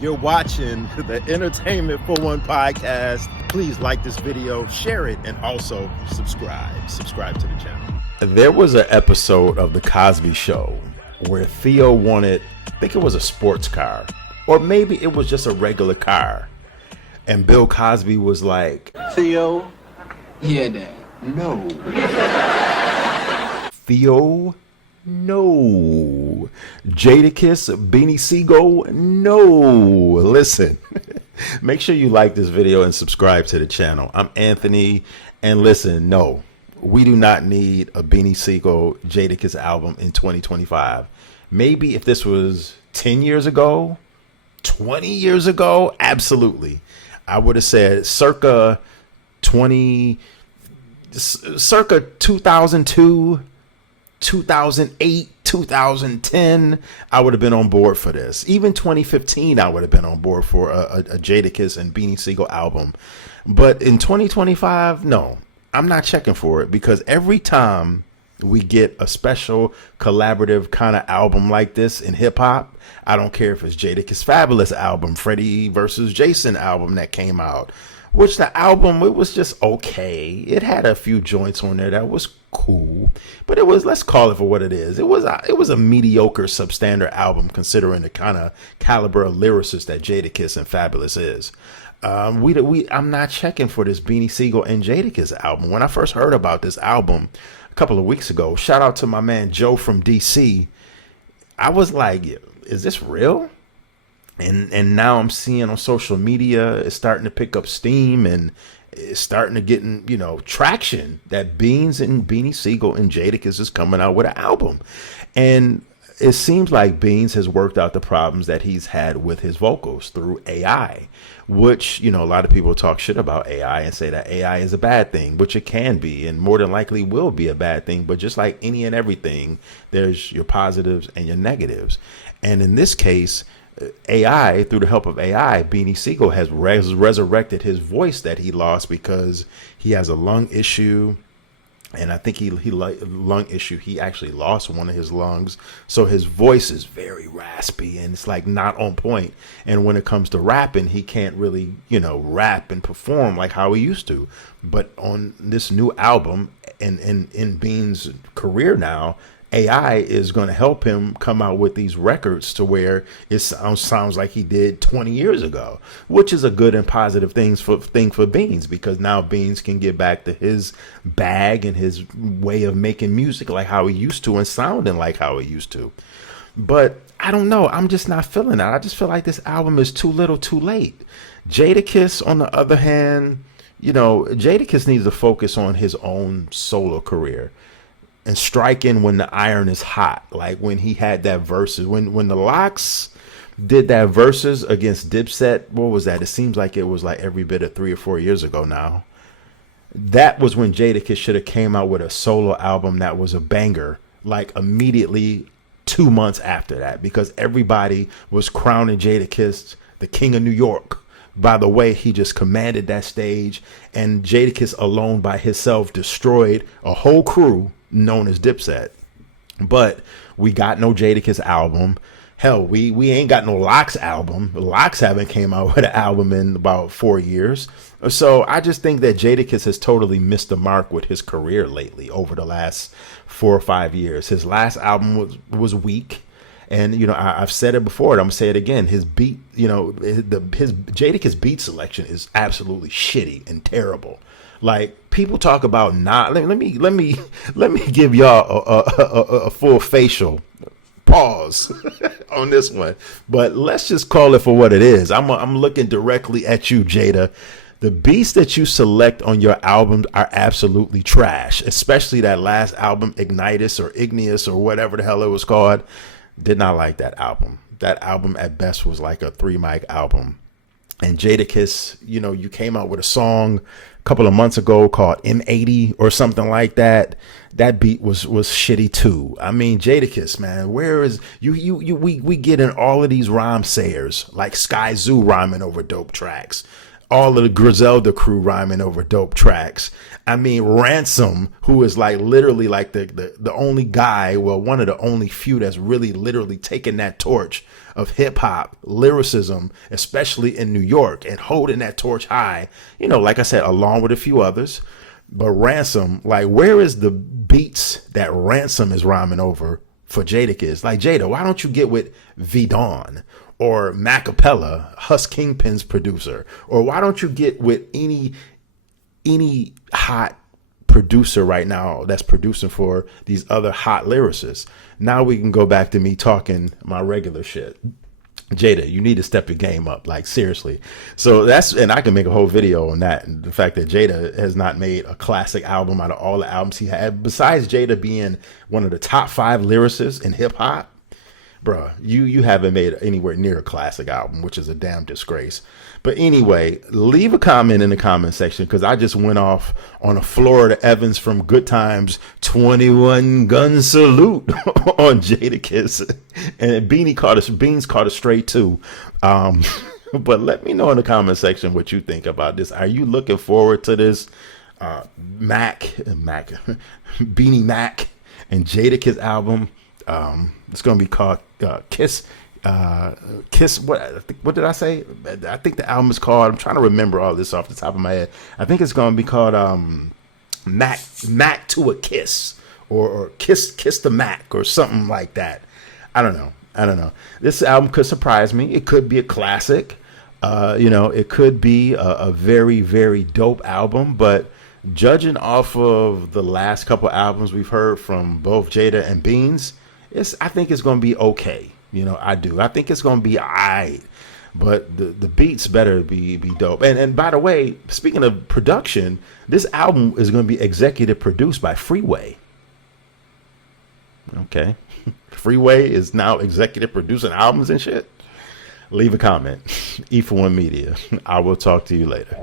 You're watching the Entertainment for One podcast. Please like this video, share it, and also subscribe. Subscribe to the channel. There was an episode of The Cosby Show where Theo wanted, I think it was a sports car, or maybe it was just a regular car. And Bill Cosby was like, Theo? Yeah, Dad. No. Theo? No. Jadakiss Beanie Sigel? No. Listen, make sure you like this video and subscribe to the channel. I'm Anthony, and listen, no, we do not need a Beanie Sigel Jadakiss album in 2025. Maybe if this was 10 years ago, 20 years ago, absolutely. I would have said circa 2002, 2008, 2010, I would have been on board for this. Even 2015, I would have been on board for a Jadakiss and Beanie Sigel album. But in 2025, no, I'm not checking for it, because every time we get a special collaborative kind of album like this in hip hop, I don't care if it's Jadakiss Fabulous album, Freddie versus Jason album that came out, which the album, it was just okay. It had a few joints on there that was cool, but it was, let's call it for what it is. It was a mediocre substandard album considering the kind of caliber of lyricist that Jadakiss and Fabulous is. I'm not checking for this Beanie Sigel and Jadakiss album. When I first heard about this album a couple of weeks ago, shout out to my man Joe from DC, I was like, is this real? And now I'm seeing on social media it's starting to pick up steam, and it's starting to get traction that Beanie Sigel and Jadakiss is coming out with an album. And it seems like Beans has worked out the problems that he's had with his vocals through AI, which, a lot of people talk shit about AI and say that AI is a bad thing, which it can be and more than likely will be a bad thing. But just like any and everything, there's your positives and your negatives. And in this case, AI, through the help of AI, Beanie Sigel has resurrected his voice that he lost because he has a lung issue. And I think he actually lost one of his lungs. So his voice is very raspy and it's like not on point. And when it comes to rapping, he can't really, rap and perform like how he used to. But on this new album and in Bean's career now, AI is going to help him come out with these records to where it sounds like he did 20 years ago, which is a good and positive thing for Beans, because now Beans can get back to his bag and his way of making music like how he used to and sounding like how he used to. But I don't know. I'm just not feeling that. I just feel like this album is too little too late. Jadakiss, on the other hand, Jadakiss needs to focus on his own solo career and striking when the iron is hot, like when he had that verses, when the Locks did that verses against Dipset. What was that? It seems like it was like every bit of 3 or 4 years ago now. That was when Jadakiss should have came out with a solo album that was a banger, like immediately 2 months after that, because everybody was crowning Jadakiss the king of New York by the way he just commanded that stage. And Jadakiss alone by himself destroyed a whole crew known as Dipset. But we got no Jadakiss album. Hell, we ain't got no Locks album. Locks haven't came out with an album in about 4 years. So I just think that Jadakiss has totally missed the mark with his career lately over the last 4 or 5 years. His last album was weak. And, I've said it before, and I'm going to say it again. His beat, his Jadakiss beat selection is absolutely shitty and terrible. Like, people talk about let me give y'all a full facial pause on this one. But let's just call it for what it is. I'm looking directly at you, Jada. The beats that you select on your albums are absolutely trash, especially that last album, Ignitus or Igneous or whatever the hell it was called. Did not like that album. That album at best was like a 3-mic album. And Jadakiss, you came out with a song a couple of months ago called M80 or something like that. That beat was shitty too. I mean, Jadakiss, man, where is we get in all of these rhyme sayers like Sky Zoo rhyming over dope tracks. all of the Griselda crew rhyming over dope tracks. I mean, Ransom, who is like literally like the only guy, well, one of the only few that's really literally taken that torch of hip hop lyricism, especially in New York, and holding that torch high, you know, like I said, along with a few others. But Ransom, like, where is the beats that Ransom is rhyming over for Jadakiss? Like, Jada, why don't you get with V-Dawn or Macapella, Hus Kingpin's producer? Or why don't you get with any hot producer right now that's producing for these other hot lyricists? Now we can go back to me talking my regular shit. Jada, you need to step your game up, like seriously. So that's, and I can make a whole video on that. And the fact that Jada has not made a classic album out of all the albums he had, besides Jada being one of the top 5 lyricists in hip hop, bruh, you haven't made anywhere near a classic album, which is a damn disgrace. But anyway, leave a comment in the comment section, because I just went off on a Florida Evans from Good Times 21 gun salute on Jadakiss, and Beans caught a stray too. But let me know in the comment section what you think about this. Are you looking forward to this Beanie Mac and Jadakiss album? It's going to be called Kiss. What did I say? I think the album is called, I'm trying to remember all this off the top of my head. I think it's going to be called Mac to a Kiss, or Kiss the Mac, or something like that. I don't know. This album could surprise me. It could be a classic. It could be a very, very dope album, but judging off of the last couple albums we've heard from both Jada and Beans, I think it's going to be okay. I think it's going to be all right, but the beats better be dope. And by the way, speaking of production, this album is going to be executive produced by Freeway. Okay. Freeway is now executive producing albums and shit. Leave a comment. E for One Media. I will talk to you later.